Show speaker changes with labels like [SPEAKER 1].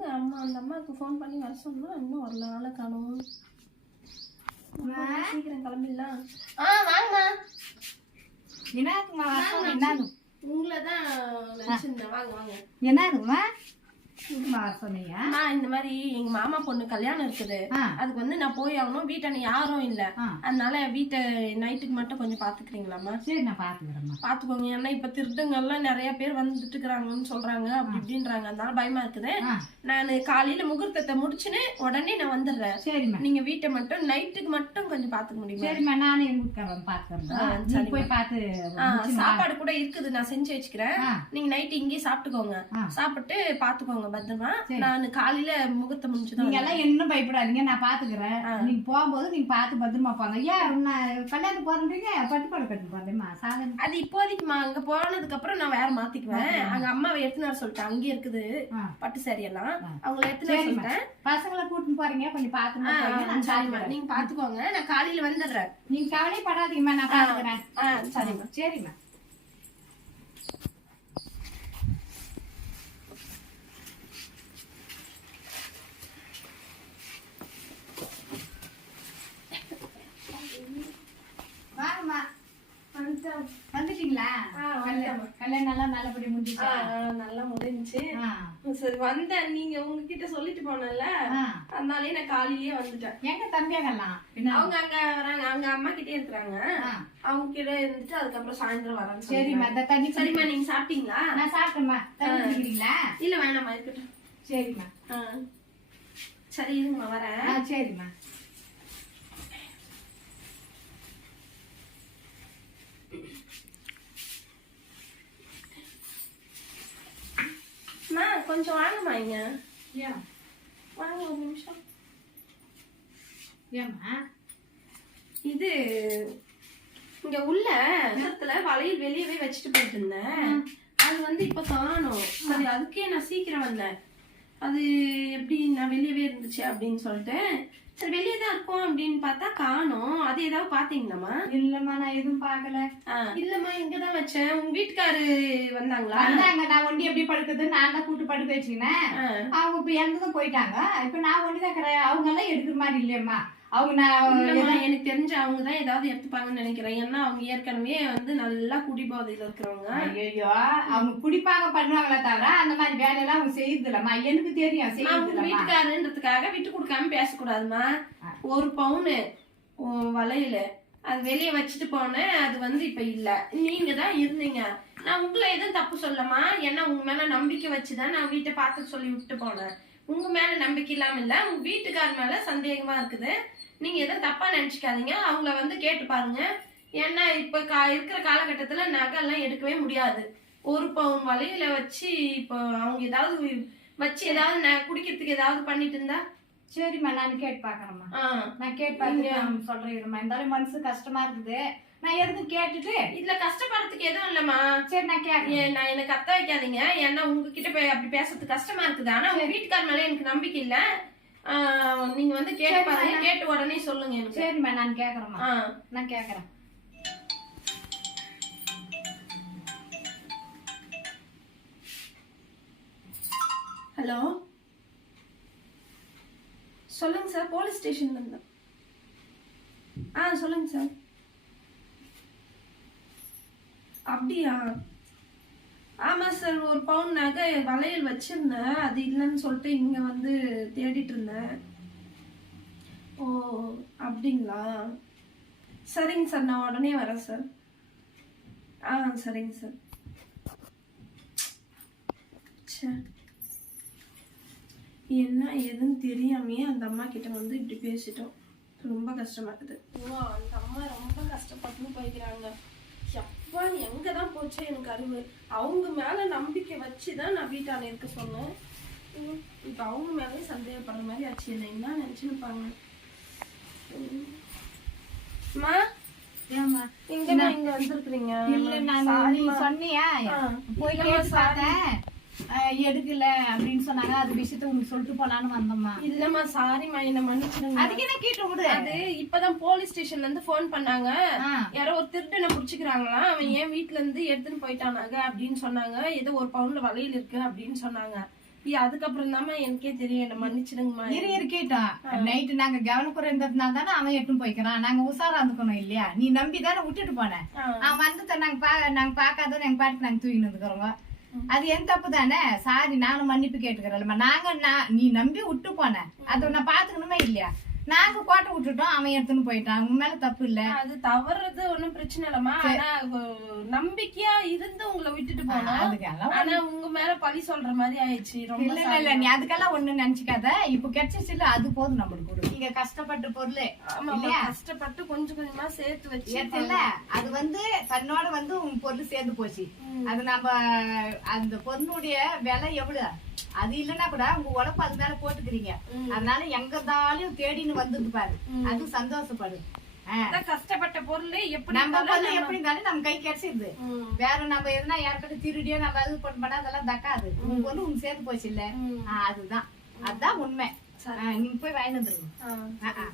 [SPEAKER 1] எங்க அம்மா அந்த அம்மாவுக்கு ஃபோன் பண்ணி வர சொன்னா இன்னும் வரல ஆளை காணும். சீக்கிரம் கிளம்பிடலாம். ஆ வாங்கம்மா.
[SPEAKER 2] என்னதுமா என்னது
[SPEAKER 1] உங்களை தான் நினச்சிருந்தேன் வாங்க வாங்க.
[SPEAKER 2] என்னதுமா
[SPEAKER 1] இந்த மாதிரி எங்க மாமா பொண்ணு கல்யாணம் இருக்குது. அதுக்கு வந்து நான் போய் ஆகணும். வீட்டான யாரும் இல்ல. அதனால வீட்டை நைட்டுக்கு மட்டும் கொஞ்சம் பாத்துக்கிறீங்களாம்மா?
[SPEAKER 2] சரி நான்
[SPEAKER 1] பாத்துக்கோங்க. ஏன்னா இப்ப திருடங்கள்லாம் நிறைய பேர் வந்துட்டு இருக்கிறாங்கன்னு சொல்றாங்க. அப்படி இப்படின்றாங்க. அதனால பயமா இருக்குது. நான் காலையில முகூர்த்தத்தை முடிச்சுன்னு உடனே நான் வந்துடுறேன்.
[SPEAKER 2] சரிம்மா.
[SPEAKER 1] நீங்க வீட்டை மட்டும் நைட்டுக்கு மட்டும் கொஞ்சம் பாத்துக்க முடியுமா?
[SPEAKER 2] சரிம்மா நானும் எங்க வீட்டுக்காரன் பார்த்துக்கிறேன் நீ
[SPEAKER 1] சரிம்மா.
[SPEAKER 2] போய் பார்த்து
[SPEAKER 1] ஆ,
[SPEAKER 2] முடிச்சுமா.
[SPEAKER 1] சாப்பாடு கூட இருக்குது. நான் செஞ்சு வச்சுக்கிறேன். நீங்க நைட்டு இங்கேயே சாப்பிட்டுக்கோங்க. சாப்பிட்டு பாத்துக்கோங்க. பத்திரமா. நான் காலையில முகூர்த்தம் முடிச்சுதான்
[SPEAKER 2] நீங்க எல்லாம் இன்னும் பயப்படாதீங்க நான் பாத்துக்கிறேன். நீங்க போகும்போது நீங்க பார்த்து பத்திரமா போங்க. ஏன் கல்யாணம் போறீங்க பட்டுப்பாடு கட்டி போறேம்மா சாதனை.
[SPEAKER 1] அது இப்போதைக்குமா அங்க போனதுக்கு அப்புறம் நான் வேற மாத்திக்குவேன். அங்க அம்மாவை எடுத்துன்னு வர சொல்லிட்டேன். அங்கே இருக்குது. பட்டு சாரி எல்லாம். அவங்கள
[SPEAKER 2] சரிம்மா.
[SPEAKER 1] சொல்லிட்டேன்.
[SPEAKER 2] பசங்களை கூட்டின்னு போறீங்க? கொஞ்சம் நான்
[SPEAKER 1] சரிம்மா. நீங்க பாத்துக்கோங்க. நான் காலையில வந்துடுறேன்.
[SPEAKER 2] நீங்க கவலைப்படாதீங்கம்மா. நான் பாத்துக்கிறேன்.
[SPEAKER 1] சரிம்மா.
[SPEAKER 2] சரிம்மா வாங்கம்மா வந்துட்டீங்களா
[SPEAKER 1] ஆ,
[SPEAKER 2] கல்யாணம் எல்லாம் நல்லபடி முடிஞ்சுச்சா?
[SPEAKER 1] நல்லா முடிஞ்சுச்சு. சரி வந்தேன் நீங்க உங்ககிட்ட சொல்லிட்டு போனேன்ல?
[SPEAKER 2] ஆ.
[SPEAKER 1] அதனாலயே நான் காலையிலேயே வந்துட்டேன்.
[SPEAKER 2] எங்க தம்பியாங்கலாம்
[SPEAKER 1] அவங்க அங்க வராங்க அவங்க அம்மா கிட்டே இருக்கிறாங்க. அவங்க கிட்ட இருந்துட்டு அதுக்கப்புறம் சாயந்தரம் வரேன்னு
[SPEAKER 2] சரிம்மா தண்ணி
[SPEAKER 1] சரிம்மா நீங்க சாப்பிட்டீங்களா?
[SPEAKER 2] நான் சாப்பிட்டேம்மா. தண்ணி குடிக்கிறீங்களா?
[SPEAKER 1] இல்ல வேணாம்மா இருக்கட்டும்.
[SPEAKER 2] சரிம்மா.
[SPEAKER 1] சரி இருங்கம்மா வரேன்.
[SPEAKER 2] சரிம்மா
[SPEAKER 1] அம்மா கொஞ்சம் வாங்கம்மா இங்க
[SPEAKER 2] ஏன்
[SPEAKER 1] வாங்க ஒரு நிமிஷம்
[SPEAKER 2] ஏம்மா
[SPEAKER 1] இது இங்க உள்ள இடத்துல வளையல் வெளியவே வச்சுட்டு போயிட்டு இருந்தேன். அது வந்து இப்ப காணோம். சரி அதுக்கே நான் சீக்கிரம் வந்தேன். அது எப்படி நான் வெளியவே இருந்துச்சு அப்படின்னு சொல்லிட்டு சரி வெளியே தான் இருக்கும் அப்படின்னு பார்த்தா காணோம். அது ஏதாவது பாத்தீங்களாம்மா
[SPEAKER 2] இல்லம்மா நான் எதுவும் பார்க்கல.
[SPEAKER 1] இல்லம்மா இங்கதான் வச்சேன். உங்க வீட்டுக்காரு வந்தாங்களா?
[SPEAKER 2] வந்தாங்க. நான் ஒண்டி எப்படி படுக்குது நான் தான் கூட்டு படுக்க வச்சுக்கினேன். அவங்க இப்ப இறந்துதான் போயிட்டாங்க. இப்ப நான் ஒண்டி தான் அவங்க எல்லாம் எடுக்கிற மாதிரி இல்லையம்மா. அவங்க நான்
[SPEAKER 1] எனக்கு தெரிஞ்ச அவங்க தான் ஏதாவது எடுத்துப்பாங்கன்னு நினைக்கிறேன். ஏன்னா அவங்க ஏற்கனவே வந்து நல்லா குடிபோதையில இருக்கிறவங்க.
[SPEAKER 2] ஐயோ அவங்க குடிப்பாங்க பண்ணுவாங்களே தவிர அந்த மாதிரி வேலையெல்லாம் அவங்க செய்யறது இல்லம்மா எனக்கு தெரியும் இல்லம்மா
[SPEAKER 1] வீட்டுக்காரன்றதுக்காக விட்டு கொடுக்காம பேசக்கூடாதுமா ஒரு பவுனு உன் வளையல. அது வெளியே வச்சுட்டு போனேன் அது வந்து இப்ப இல்ல. நீங்க தான் இருந்தீங்க. நான் உங்களை எதுவும் தப்பு சொல்லமா ஏன்னா உங்க மேல நம்பிக்கை வச்சுதான் நான் வீட்டை பார்த்து சொல்லி விட்டு போனேன். உங்க மேல நம்பிக்கை இல்லாம இல்ல உங்க வீட்டுக்கார் மேல சந்தேகமா இருக்குது. நீங்க எதுவும் தப்பா நினைச்சுக்காதீங்க. அவங்கள வந்து கேட்டு பாருங்க. ஏன்னா இப்ப கா இருக்கிற காலகட்டத்துல நகை எல்லாம் எடுக்கவே முடியாது. ஒரு பவுன் வலையில வச்சு இப்போ அவங்க ஏதாவது வச்சு ஏதாவது குடிக்கிறதுக்கு ஏதாவது பண்ணிட்டு இருந்தா?
[SPEAKER 2] சரிம்மா நான் கேட்டு பாக்குறேம்மா.
[SPEAKER 1] ஆ.
[SPEAKER 2] நான் கேட்டு நான் சொல்றேன் இருந்தாலும் மனசு கஷ்டமா இருக்குது. நான் எதுக்கும் கேட்டுட்டு
[SPEAKER 1] இதுல கஷ்டப்படுறதுக்கு எதுவும் இல்லம்மா.
[SPEAKER 2] சரி நான் கேட்கறேன்
[SPEAKER 1] நான் என்ன கத்த வைக்காதீங்க. ஏன்னா உங்ககிட்ட போய் அப்படி பேசுறது கஷ்டமா இருக்குது. ஆனா உங்க வீட்டுக்கார மேல எனக்கு நம்பிக்கை இல்ல. நீங்க வந்து கேட்டு பாருங்க. கேட்டு உடனே சொல்லுங்க எனக்கு.
[SPEAKER 2] சரிம்மா நான் கேக்குறேம்மா.
[SPEAKER 1] ஆ.
[SPEAKER 2] நான் கேக்குறேன்.
[SPEAKER 1] ஹலோ? சொல்லுங்க சார் போலீஸ் ஸ்டேஷன்ல இருந்து. ஆ சொல்லுங்க சார். அப்படியா? ஆமா சார் ஒரு பவுன் நகை வளையல் வச்சிருந்தேன். அது இல்லைன்னு சொல்லிட்டு இங்க வந்து தேடிட்டு இருந்தேன். ஓ அப்படிங்களா? சரிங்க சார் நான் உடனே வரேன் சார் ஆ சரிங்க சார் என்ன ஏதுன்னு தெரியாமையே அந்த அம்மா கிட்ட வந்து இப்படி பேசிட்டோம். ரொம்ப கஷ்டமா இருக்குது. ஓ அந்த அம்மா ரொம்ப கஷ்டப்பட்டு போய்க்கிறாங்க. எப்பா எங்க தான் போச்சு? எனக்கு அறிவு அவங்க மேல நம்பிக்கை வச்சு தான் நான் வீட்டான இருக்க சொன்னேன். இப்ப அவங்க மேலே சந்தேகப்படுற மாதிரி ஆச்சு. என்ன என்ன நினைச்சுன்னு அம்மா
[SPEAKER 2] ஏம்மா?
[SPEAKER 1] இங்க இங்க வந்திருக்கிறீங்க?
[SPEAKER 2] இல்ல நான் நீ சொன்னியா. போய் கேட்டு பார்த்தேன். எடுக்கல அப்படின்னு சொன்னாங்க. அது விஷயத்த உங்களுக்கு சொல்லிட்டு போலான்னு வந்தோம்மா.
[SPEAKER 1] இல்லம்மா சாரிம்மா என்ன மன்னிச்சிடுங்க.
[SPEAKER 2] அதுக்கு என்ன கேட்டு விடு?
[SPEAKER 1] அது இப்பதான் போலீஸ் ஸ்டேஷன்ல இருந்து ஃபோன் பண்ணாங்க. யாரோ ஒரு திருடனை புடிச்சுக்கிறாங்களா? அவன் ஏன் வீட்ல இருந்து எடுத்துன்னு போயிட்டானாங்க அப்படின்னு சொன்னாங்க. ஏதோ ஒரு பவுன்ல வளையல் இருக்கு அப்படின்னு சொன்னாங்க. அதுக்கப்புறம் தாம்மா எனக்கே தெரியும். என்ன மன்னிச்சிடுங்கம்மா.
[SPEAKER 2] இரு இருக்கட்டும் நைட்டு நாங்க கவனக்குறை இருந்ததுனால தானே அவன் எட்டும் போய்க்கிறான். நாங்க உஷாரா இருந்துக்கணும் இல்லையா? நீ நம்பி தானே விட்டுட்டு போன. அவன் வந்து நாங்க பா நாங்க பார்க்காத எங்க பாட்டுக்கு நாங்க தூக்கிட்டு இருக்கிறோம் அது என் தப்பு தானே? சாரி நானும் மன்னிப்பு கேட்டுக்கிறேன்மா நாங்க நான் நீ நம்பி விட்டு போன அதை நான் பாத்துக்கணுமே இல்லையா? நாங்க கோட்டை விட்டுட்டோம் அவன் எடுத்துன்னு போயிட்டான். உன் மேல தப்பு இல்ல.
[SPEAKER 1] அது தவறுறது ஒண்ணும் பிரச்சனை இல்லம்மா. ஆனா நம்பிக்கையா இருந்து உங்களை விட்டுட்டு போனோம்.
[SPEAKER 2] அதுக்கெல்லாம்
[SPEAKER 1] ஆனா உங்க மேல பழி சொல்ற மாதிரி ஆயிடுச்சு. ரொம்ப
[SPEAKER 2] இல்ல இல்ல இல்ல. நீ அதுக்கெல்லாம் ஒண்ணு நினைச்சுக்காத. இப்ப கிடைச்சிச்சு இல்ல அது போதும் நம்மளுக்கு. நீங்க கஷ்டப்பட்ட பொருள்?
[SPEAKER 1] கஷ்டப்பட்டு கொஞ்சம் கொஞ்சமா சேர்த்து வச்சு
[SPEAKER 2] ஏத்தல்ல அது வந்து தன்னோட வந்து உன் பொருள் சேர்ந்து போச்சு. அது நம்ம அந்த பொருளுடைய விலை எவ்வளவு? அது இல்லைன்னா கூட உங்க உழைப்பு அது மேல போட்டுக்கிறீங்க. அதனால எங்க இருந்தாலும் தேடின்னு வந்தது பாரு. அது சந்தோஷப்படு
[SPEAKER 1] கஷ்டப்பட்ட பொருள் எப்படி
[SPEAKER 2] நம்ம பொருள் எப்படி இருந்தாலும் நம்ம கை கிடைச்சிருது. வேற நம்ம எதுனா யாருக்கிட்ட திருடியோ நம்ம அது பண்ண பண்ணா அதெல்லாம் தக்காது. உன் பொருள் உனக்கு சேர்ந்து போச்சு இல்ல? அதுதான். அதுதான் உண்மை. நீங்க போய் வாங்கிட்டு வந்துருங்க.